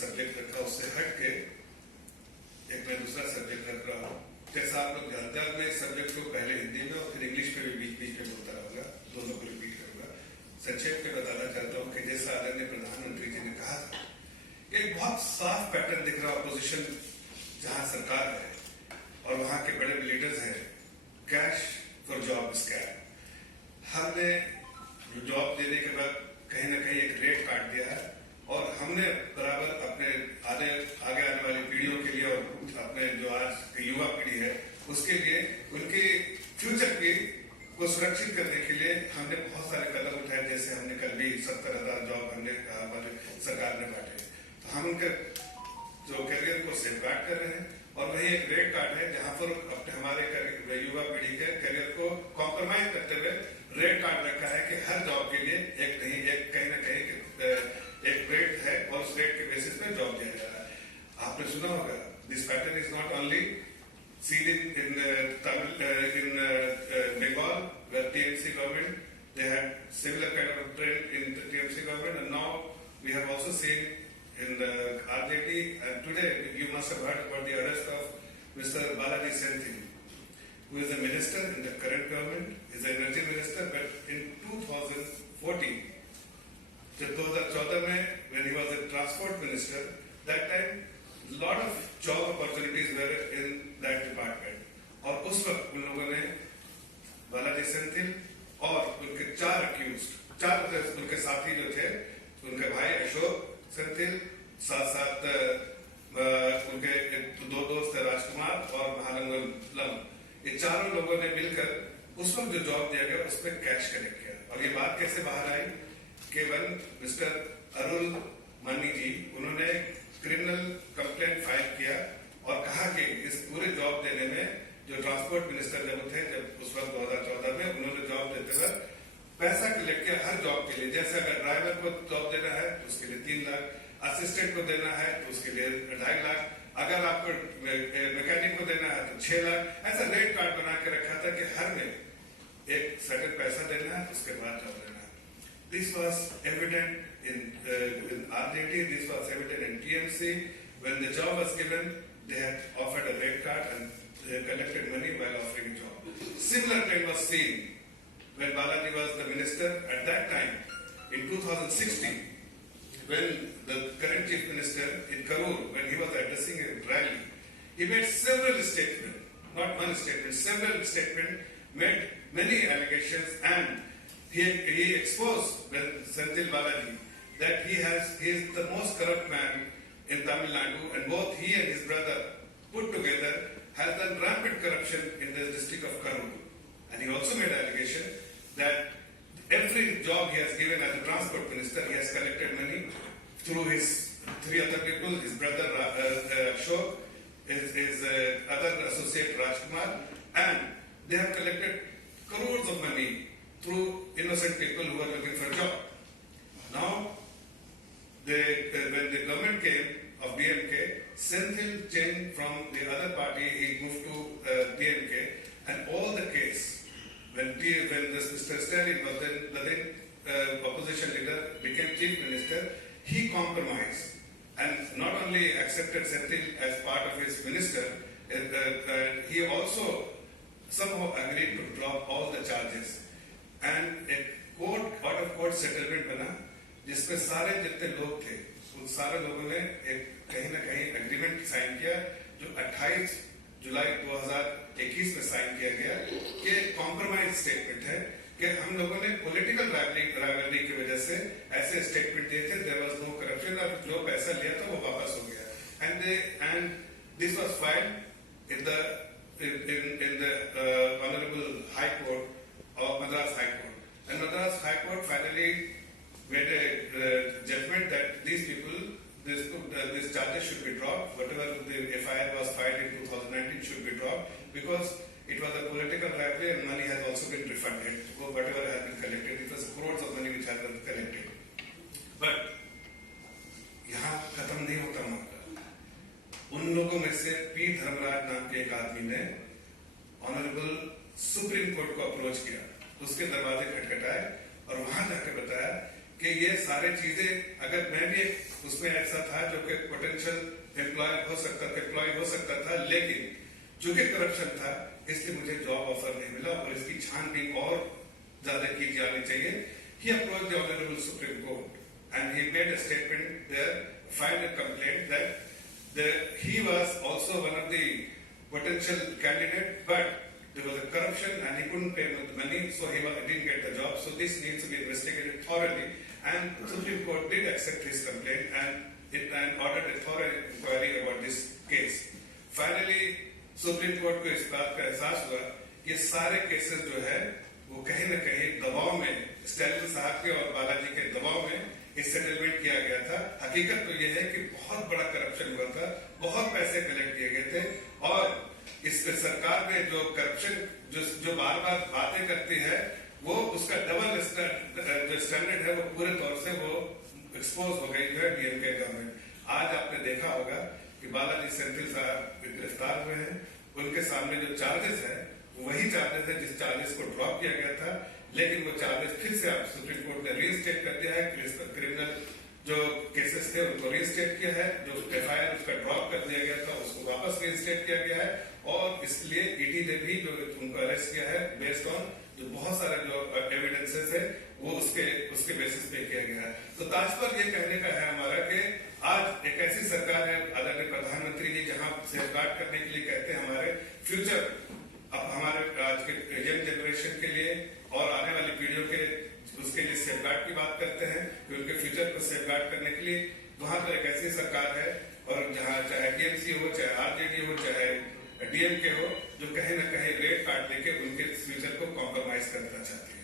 Subject रखा उससे हट के एक मैं दूसरा सब्जेक्ट रख रहा हूँ। जैसा आप लोग जानते हैं, मैं इस सब्जेक्ट को पहले हिंदी में और फिर इंग्लिश में भी बीच बीच में बोलता रहूंगा, दोनों को रिपीट करूंगा। संक्षेप में बताना चाहता हूँ कि जैसा आदरणीय प्रधानमंत्री जी ने कहा था, एक बहुत साफ पैटर्न दिख रहा अपोजिशन जहां सरकार है और वहां के बड़े लीडर्स हैं, कैश फॉर जॉब स्कैम। हमने जॉब देने के बाद कहीं ना कहीं एक रेट काट दिया है और हमने बराबर अपने आगे आने वाली पीढ़ियों के लिए और अपने जो आज की युवा पीढ़ी है उसके लिए उनके फ्यूचर की को सुरक्षित करने के लिए हमने बहुत सारे कदम उठाए। जैसे हमने कल भी 70,000 जॉब हमने हमारे सरकार ने बांटे, तो हम उनके जो करियर को सेफगार्ड कर रहे हैं और वही एक रेट कार्ड है जहां पर अपने हमारे युवा पीढ़ी के करियर को कॉम्प्रोमाइज करते हुए रेट कार्ड रखा है कि हर जॉब के लिए एक कहीं ना कहीं एक रेट है और उस रेट के बेसिस पे जॉब दिया जा रहा है। आपने सुना होगा, this pattern is not only seen in Bengal, where TMC government they had similar kind of a trend in the TMC government, and now we have also seen in the RJD. And today you must have heard about the arrest of Mr. Balaji Senthil, who is a minister in the current government, is an energy minister, but in 2014, 2014 में when he was a transport minister, that time lot of job opportunities were in that department. और उस वक्त उन लोगों ने बालाजी सेंथिल और उनके चार उनके साथी जो थे, उनके भाई अशोक सेंथिल, साथ उनके दो दोस्त राजकुमार और महालंगम, ये चारों लोगों ने मिलकर उस वक्त जो जॉब दिया गया उसमें कैश कलेक्ट किया। और ये बात कैसे बाहर आई कि मिस्टर अरुण मानी जी, उन्होंने क्रिमिनल कंप्लेंट फाइल किया और कहा कि इस पूरे जॉब देने में जो ट्रांसपोर्ट मिनिस्टर जब थे, जब उस वक्त 2014 में उन्होंने जॉब देते वक्त पैसा कलेक्ट किया हर जॉब के लिए। जैसे अगर ड्राइवर को जॉब देना है तो उसके लिए 3 लाख, असिस्टेंट को देना है तो उसके लिए 2.5 लाख, अगर आपको मैकेनिक को देना है तो 6 लाख, ऐसा रेट कार्ड बना के रखा था कि हर में एक सर्टेन पैसा देना है, उसके बाद जॉब देना है। This was evident in RJD, this was evident in TMC. When the job was given, they had offered a rate card and they collected money while offering a job. Similar trend was seen when Balaji was the minister at that time in 2016, when the current chief minister in Karur, when he was addressing a rally, he made several statements, not one statement, several statements, made many allegations, and he exposed Senthil Balaji that he is the most corrupt man in Tamil Nadu, and both he and his brother put together has done rampant corruption in the district of Karur. And he also made allegation that every job he has given as a transport minister, he has collected money through his 3 other people, his brother Ashok, his other associate Rajkumar, and they have collected crores of money through innocent people who are looking for a job. Now, when the government came of DMK, Senthil changed from the other party, he moved to DMK, and all the case, when this Mr. Stalin was then opposition leader, became chief minister, he compromised and not only accepted Senthil as part of his minister, he also somehow agreed to drop all the charges. And a out of court settlement बना, जिसमें सारे जितने लोग थे, उन सारे लोगों ने एक कहीं ना कहीं एग्रीमेंट साइन किया, जो 28 जुलाई 2021 में साइन किया गया, कि कॉम्प्रोमाइज स्टेटमेंट है कि हम लोगों ने पॉलिटिकल राइवलरी की वजह से ऐसे स्टेटमेंट दिए थे, देयर वाज नो करप्शन, और जो पैसा लिया था वो वापस हो गया, and this was filed in the Honorable High Court of Madras High Court, and Madras High Court finally made a judgment that these people, these charges should be dropped. Whatever the FIR was filed in 2019 should be dropped, because it was a political rivalry and money has also been refunded. Whatever has been collected, it was crores of money which has been collected. But यहाँ खत्म नहीं होता मामला। उन लोगों में से P Dharmaraj नाम के एक आदमी ने ऑनरेबल सुप्रीम कोर्ट को अप्रोच किया, उसके दरवाजे खटखटाए और वहां जाकर बताया कि ये सारे चीजें, अगर मैं भी उसमें ऐसा था जो कि पोटेंशियल एम्प्लॉय हो सकता था, लेकिन चूंकि करप्शन था इसलिए मुझे जॉब ऑफर नहीं मिला और इसकी छानबीन और ज्यादा की जानी चाहिए. He approached the Honorable Supreme Court and he made a statement there, filed a complaint that he was also one of the potential candidate, but there was a corruption and he couldn't pay the money, so he didn't get the job. So this needs to be investigated thoroughly. And Supreme Court did accept his complaint and ordered a thorough inquiry about this case. Finally, supreme court को इस बात का एहसास हुआ कि सारे cases जो है वो कहीं न कहीं दबाव में, स्टैलिन साहब के और बालाजी के दबाव में इस सेटलमेंट किया गया था. हकीकत तो यह है कि बहुत बड़ा करप्शन हुआ था, बहुत पैसे कलेक्ट किए गए थे और इस पे सरकार ने जो करप्शन जो बार बार बातें करती है वो उसका डबल जो स्टैंडर्ड है वो पूरे तौर से वो एक्सपोज हो गई है डीएमके गवर्नमेंट. आज आपने देखा होगा कि बालाजी सेंथिल साहब गिरफ्तार हुए हैं, उनके सामने जो चार्जेस है वही चार्जेस है जिस चार्जेस को ड्रॉप किया गया था, लेकिन वो चार्जेस फिर से आप सुप्रीम कोर्ट ने रीइंस्टेट कर दिया है. क्रिमिनल जो केसेस थे उनको रीइंस्टेट किया है, जो एफआईआर उसका ड्रॉप कर दिया गया था उसको वापस रीइंस्टेट किया गया है और इसलिए ईडी ने भी जो उनको अरेस्ट किया है बेस्ड ऑन जो बहुत सारे जो एविडेंसेस है वो उसके बेसिस पे किया गया है. तो तात्पर्य ये कहने का है हमारा कि आज एक ऐसी सरकार है, आदरणीय प्रधानमंत्री जी जहां सेफगार्ड करने के लिए कहते हैं हमारे फ्यूचर, अब हमारे आज के यंग जनरेशन के लिए और आने वाली पीढ़ियों के उसके लिए सेफगार्ड की बात करते हैं कि उनके फ्यूचर को सेफगार्ड करने के लिए वहां पर एक ऐसी सरकार है और जहां चाहे टीएमसी हो, चाहे आरजेडी हो, चाहे डीएमके हो, जो कहीं न कहीं रेट काट देके उनके फ्यूचर को कॉम्प्रोमाइज करना चाहती है.